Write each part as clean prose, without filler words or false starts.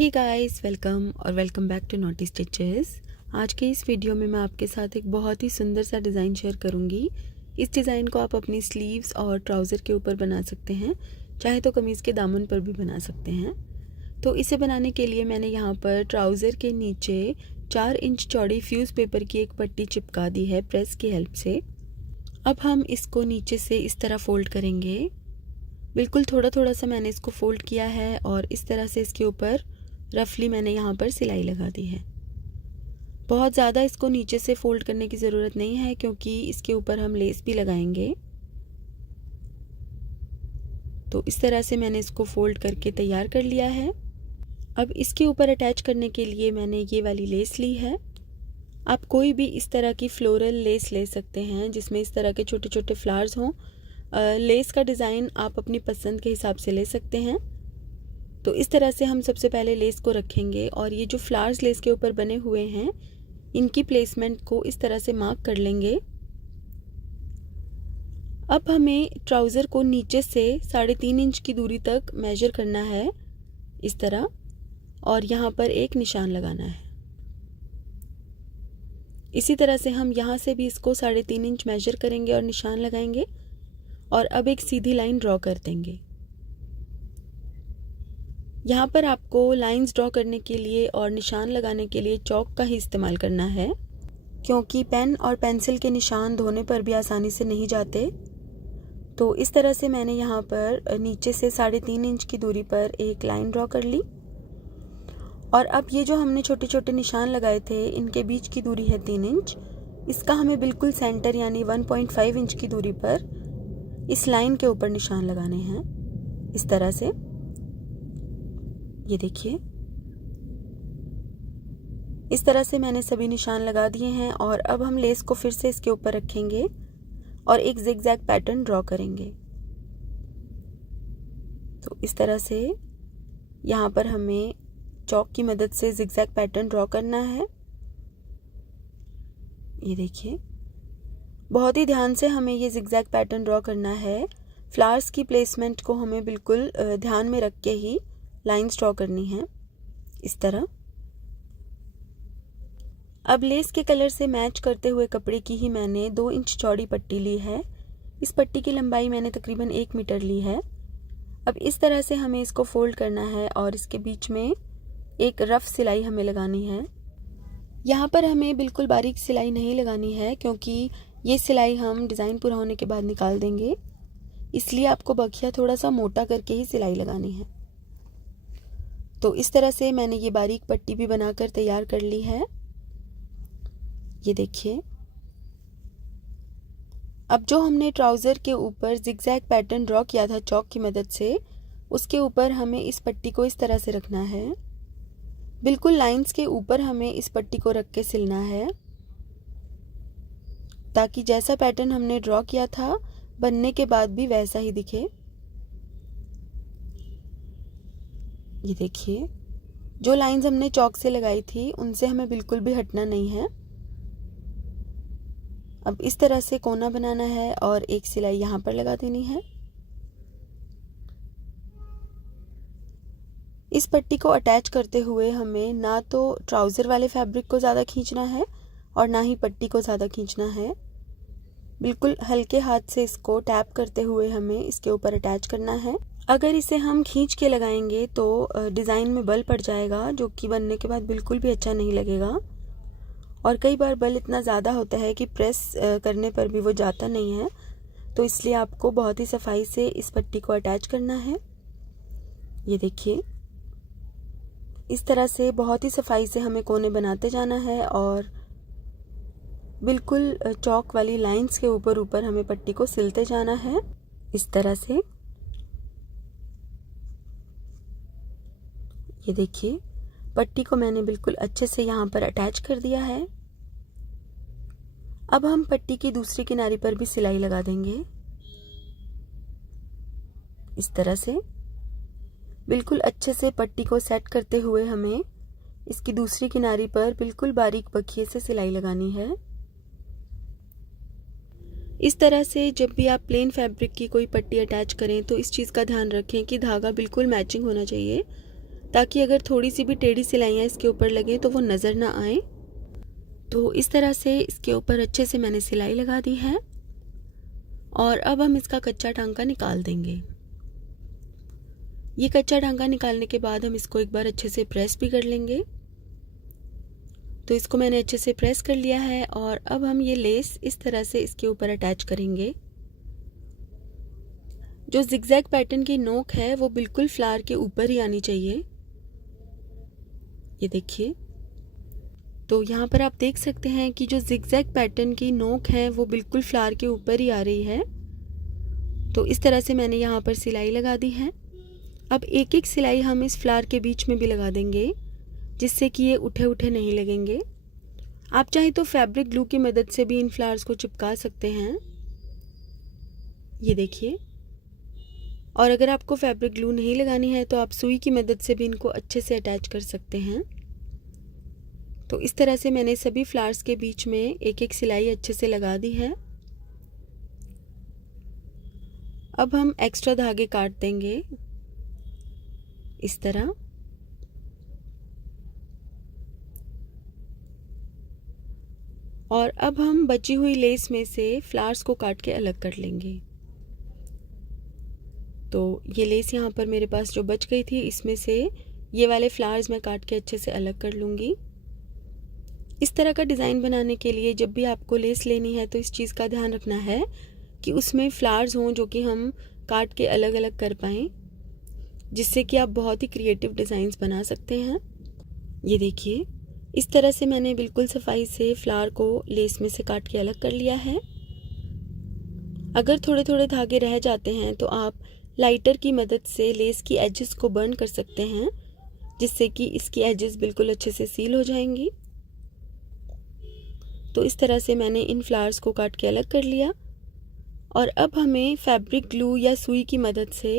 Hey guys, welcome back to Naughty Stitches. आज के इस वीडियो में मैं आपके साथ एक बहुत ही सुंदर सा डिज़ाइन शेयर करूंगी। इस डिज़ाइन को आप अपनी स्लीव्स और ट्राउज़र के ऊपर बना सकते हैं, चाहे तो कमीज़ के दामन पर भी बना सकते हैं। तो इसे बनाने के लिए मैंने यहाँ पर ट्राउज़र के नीचे 4 इंच चौड़ी फ्यूज़ पेपर की एक पट्टी चिपका दी है प्रेस की हेल्प से। अब हम इसको नीचे से इस तरह फोल्ड करेंगे। बिल्कुल थोड़ा थोड़ा सा मैंने इसको फोल्ड किया है और इस तरह से इसके ऊपर रफली मैंने यहाँ पर सिलाई लगा दी है। बहुत ज़्यादा इसको नीचे से फोल्ड करने की ज़रूरत नहीं है क्योंकि इसके ऊपर हम लेस भी लगाएंगे। तो इस तरह से मैंने इसको फोल्ड करके तैयार कर लिया है। अब इसके ऊपर अटैच करने के लिए मैंने ये वाली लेस ली है। आप कोई भी इस तरह की फ्लोरल लेस ले सकते हैं जिसमें इस तरह के छोटे छोटे फ्लावर्स हों। लेस का डिज़ाइन आप अपनी पसंद के हिसाब से ले सकते हैं। तो इस तरह से हम सबसे पहले लेस को रखेंगे और ये जो फ्लावर्स लेस के ऊपर बने हुए हैं इनकी प्लेसमेंट को इस तरह से मार्क कर लेंगे। अब हमें ट्राउज़र को नीचे से 3.5 इंच की दूरी तक मेजर करना है इस तरह, और यहाँ पर एक निशान लगाना है। इसी तरह से हम यहाँ से भी इसको 3.5 इंच मेजर करेंगे और निशान लगाएंगे और अब एक सीधी लाइन ड्रॉ कर देंगे। यहाँ पर आपको लाइंस ड्रॉ करने के लिए और निशान लगाने के लिए चॉक का ही इस्तेमाल करना है क्योंकि पेन और पेंसिल के निशान धोने पर भी आसानी से नहीं जाते। तो इस तरह से मैंने यहाँ पर नीचे से 3.5 इंच की दूरी पर एक लाइन ड्रॉ कर ली और अब ये जो हमने छोटे छोटे निशान लगाए थे इनके बीच की दूरी है 3 इंच। इसका हमें बिल्कुल सेंटर यानी 1.5 इंच की दूरी पर इस लाइन के ऊपर निशान लगाने हैं इस तरह से। ये देखिए, इस तरह से मैंने सभी निशान लगा दिए हैं और अब हम लेस को फिर से इसके ऊपर रखेंगे और एक जिगजैग पैटर्न ड्रॉ करेंगे। तो इस तरह से यहाँ पर हमें चॉक की मदद से जिगजैग पैटर्न ड्रॉ करना है। ये देखिए, बहुत ही ध्यान से हमें ये जिगजैग पैटर्न ड्रॉ करना है। फ्लावर्स की प्लेसमेंट को हमें बिल्कुल ध्यान में रख के ही लाइंस ड्रॉ करनी है इस तरह। अब लेस के कलर से मैच करते हुए कपड़े की ही मैंने 2 इंच चौड़ी पट्टी ली है। इस पट्टी की लंबाई मैंने तकरीबन 1 मीटर ली है। अब इस तरह से हमें इसको फोल्ड करना है और इसके बीच में एक रफ सिलाई हमें लगानी है। यहाँ पर हमें बिल्कुल बारीक सिलाई नहीं लगानी है क्योंकि ये सिलाई हम डिज़ाइन पूरा होने के बाद निकाल देंगे, इसलिए आपको बखिया थोड़ा सा मोटा करके ही सिलाई लगानी है। तो इस तरह से मैंने ये बारीक पट्टी भी बनाकर तैयार कर ली है। ये देखिए, अब जो हमने ट्राउज़र के ऊपर जिगजैग पैटर्न ड्रॉ किया था चॉक की मदद से, उसके ऊपर हमें इस पट्टी को इस तरह से रखना है। बिल्कुल लाइंस के ऊपर हमें इस पट्टी को रख के सिलना है ताकि जैसा पैटर्न हमने ड्रॉ किया था बनने के बाद भी वैसा ही दिखे। ये देखिए, जो लाइंस हमने चॉक से लगाई थी उनसे हमें बिल्कुल भी हटना नहीं है। अब इस तरह से कोना बनाना है और एक सिलाई यहाँ पर लगा देनी है। इस पट्टी को अटैच करते हुए हमें ना तो ट्राउज़र वाले फैब्रिक को ज़्यादा खींचना है और ना ही पट्टी को ज़्यादा खींचना है। बिल्कुल हल्के हाथ से इसको टैप करते हुए हमें इसके ऊपर अटैच करना है। अगर इसे हम खींच के लगाएंगे तो डिज़ाइन में बल पड़ जाएगा जो कि बनने के बाद बिल्कुल भी अच्छा नहीं लगेगा, और कई बार बल इतना ज़्यादा होता है कि प्रेस करने पर भी वो जाता नहीं है। तो इसलिए आपको बहुत ही सफाई से इस पट्टी को अटैच करना है। ये देखिए, इस तरह से बहुत ही सफाई से हमें कोने बनाते जाना है और बिल्कुल चॉक वाली लाइंस के ऊपर ऊपर हमें पट्टी को सिलते जाना है इस तरह से। ये देखिए, पट्टी को मैंने बिल्कुल अच्छे से यहाँ पर अटैच कर दिया है। अब हम पट्टी की दूसरी किनारे पर भी सिलाई लगा देंगे इस तरह से। बिल्कुल अच्छे से पट्टी को सेट करते हुए हमें इसकी दूसरी किनारे पर बिल्कुल बारीक बखिए से सिलाई लगानी है। इस तरह से जब भी आप प्लेन फैब्रिक की कोई पट्टी अटैच करें तो इस चीज़ का ध्यान रखें कि धागा बिल्कुल मैचिंग होना चाहिए। ताकि अगर थोड़ी सी भी टेढ़ी सिलाइयाँ इसके ऊपर लगे तो वो नज़र ना आए। तो इस तरह से इसके ऊपर अच्छे से मैंने सिलाई लगा दी है और अब हम इसका कच्चा टांका निकाल देंगे। ये कच्चा टांका निकालने के बाद हम इसको एक बार अच्छे से प्रेस भी कर लेंगे। तो इसको मैंने अच्छे से प्रेस कर लिया है और अब हम ये लेस इस तरह से इसके ऊपर अटैच करेंगे। जो जिगजैग पैटर्न की नोक है वो बिल्कुल फ्लावर के ऊपर ही आनी चाहिए। ये देखिए, तो यहाँ पर आप देख सकते हैं कि जो जिगजैग पैटर्न की नोक है वो बिल्कुल फ्लावर के ऊपर ही आ रही है। तो इस तरह से मैंने यहाँ पर सिलाई लगा दी है। अब एक एक सिलाई हम इस फ्लावर के बीच में भी लगा देंगे, जिससे कि ये उठे उठे नहीं लगेंगे। आप चाहे तो फैब्रिक ग्लू की मदद से भी इन फ्लावर्स को चिपका सकते हैं। ये देखिए, और अगर आपको फैब्रिक ग्लू नहीं लगानी है तो आप सुई की मदद से भी इनको अच्छे से अटैच कर सकते हैं। तो इस तरह से मैंने सभी फ्लावर्स के बीच में एक एक सिलाई अच्छे से लगा दी है। अब हम एक्स्ट्रा धागे काट देंगे इस तरह। और अब हम बची हुई लेस में से फ्लावर्स को काट के अलग कर लेंगे। तो ये लेस यहाँ पर मेरे पास जो बच गई थी, इसमें से ये वाले फ्लावर्स मैं काट के अच्छे से अलग कर लूँगी। इस तरह का डिज़ाइन बनाने के लिए जब भी आपको लेस लेनी है तो इस चीज़ का ध्यान रखना है कि उसमें फ्लावर्स हों जो कि हम काट के अलग अलग कर पाएँ, जिससे कि आप बहुत ही क्रिएटिव डिज़ाइंस बना सकते हैं। ये देखिए, इस तरह से मैंने बिल्कुल सफाई से फ्लावर को लेस में से काट के अलग कर लिया है। अगर थोड़े थोड़े धागे रह जाते हैं तो आप लाइटर की मदद से लेस की एजेस को बर्न कर सकते हैं, जिससे कि इसकी एजेस बिल्कुल अच्छे से सील हो जाएंगी। तो इस तरह से मैंने इन फ्लावर्स को काट के अलग कर लिया और अब हमें फैब्रिक ग्लू या सुई की मदद से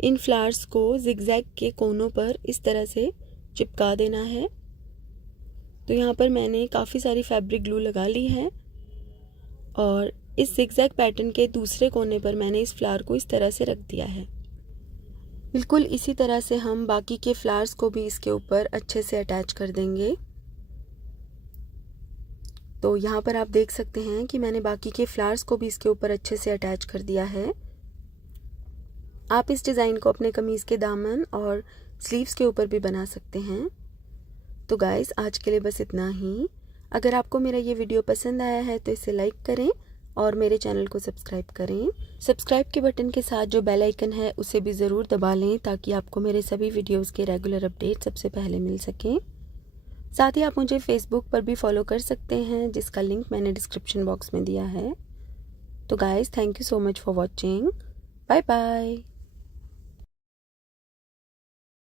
इन फ्लावर्स को जिगजैग के कोनों पर इस तरह से चिपका देना है। तो यहाँ पर मैंने काफ़ी सारी फैब्रिक ग्लू लगा ली है और इस जिगजैग पैटर्न के दूसरे कोने पर मैंने इस फ्लावर को इस तरह से रख दिया है। बिल्कुल इसी तरह से हम बाकी के फ्लावर्स को भी इसके ऊपर अच्छे से अटैच कर देंगे। तो यहाँ पर आप देख सकते हैं कि मैंने बाकी के फ्लावर्स को भी इसके ऊपर अच्छे से अटैच कर दिया है। आप इस डिज़ाइन को अपने कमीज़ के दामन और स्लीव्स के ऊपर भी बना सकते हैं। तो गाइस, आज के लिए बस इतना ही। अगर आपको मेरा ये वीडियो पसंद आया है तो इसे लाइक करें और मेरे चैनल को सब्सक्राइब करें। सब्सक्राइब के बटन के साथ जो बेल आइकन है उसे भी ज़रूर दबा लें, ताकि आपको मेरे सभी वीडियोस के रेगुलर अपडेट सबसे पहले मिल सकें। साथ ही आप मुझे फेसबुक पर भी फॉलो कर सकते हैं, जिसका लिंक मैंने डिस्क्रिप्शन बॉक्स में दिया है। तो guys, thank you so much for watching. Bye bye.